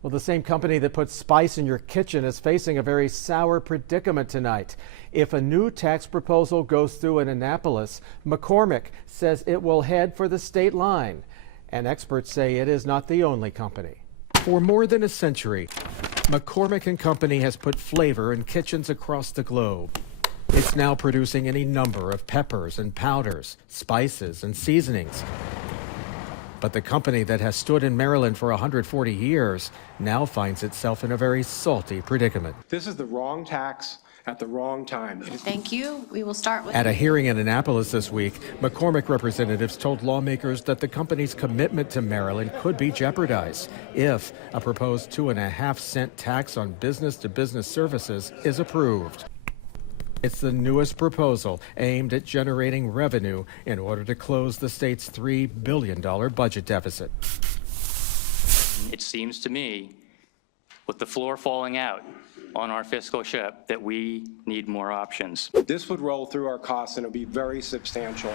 Well, the same company that puts spice in your kitchen is facing a very sour predicament tonight. If a new tax proposal goes through in Annapolis, McCormick says it will head for the state line. And experts say it is not the only company. For more than a century, McCormick Company has put flavor in kitchens across the globe. It's now producing any number of peppers and powders, spices and seasonings. But the company that has stood in Maryland for 140 years now finds itself in a very salty predicament. This is the wrong tax at the wrong time. Thank you. We will start with... At a hearing in Annapolis this week, McCormick representatives told lawmakers that the company's commitment to Maryland could be jeopardized if a proposed 2.5-cent tax on business-to-business services is approved. It's the newest proposal aimed at generating revenue in order to close the state's $3 billion budget deficit. It seems to me, with the floor falling out on our fiscal ship, that we need more options. This would roll through our costs and it would be very substantial.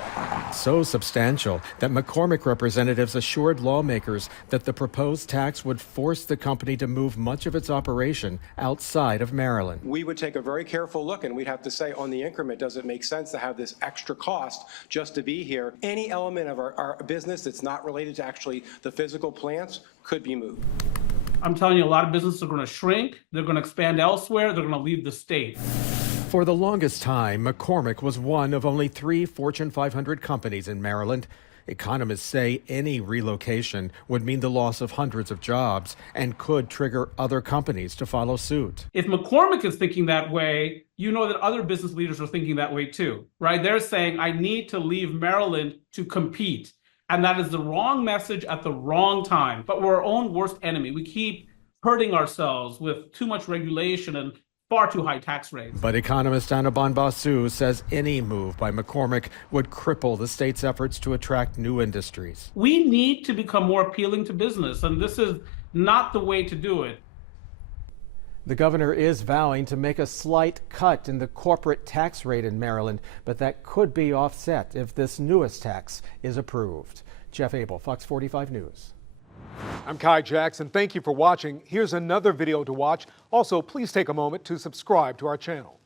So substantial that McCormick representatives assured lawmakers that the proposed tax would force the company to move much of its operation outside of Maryland. We would take a very careful look and we'd have to say on the increment, does it make sense to have this extra cost just to be here? Any element of our business that's not related to actually the physical plants could be moved. I'm telling you, a lot of businesses are going to shrink, they're going to expand elsewhere, they're going to leave the state. For the longest time, McCormick was one of only 3 Fortune 500 companies in Maryland. Economists say any relocation would mean the loss of hundreds of jobs and could trigger other companies to follow suit. If McCormick is thinking that way, you know that other business leaders are thinking that way too, right? They're saying, I need to leave Maryland to compete. And that is the wrong message at the wrong time. But we're our own worst enemy. We keep hurting ourselves with too much regulation and far too high tax rates. But economist Annapolis says any move by McCormick would cripple the state's efforts to attract new industries. We need to become more appealing to business, and this is not the way to do it. The governor is vowing to make a slight cut in the corporate tax rate in Maryland, but that could be offset if this newest tax is approved. Jeff Abel, Fox 45 News. I'm Kai Jackson. Thank you for watching. Here's another video to watch. Also, please take a moment to subscribe to our channel.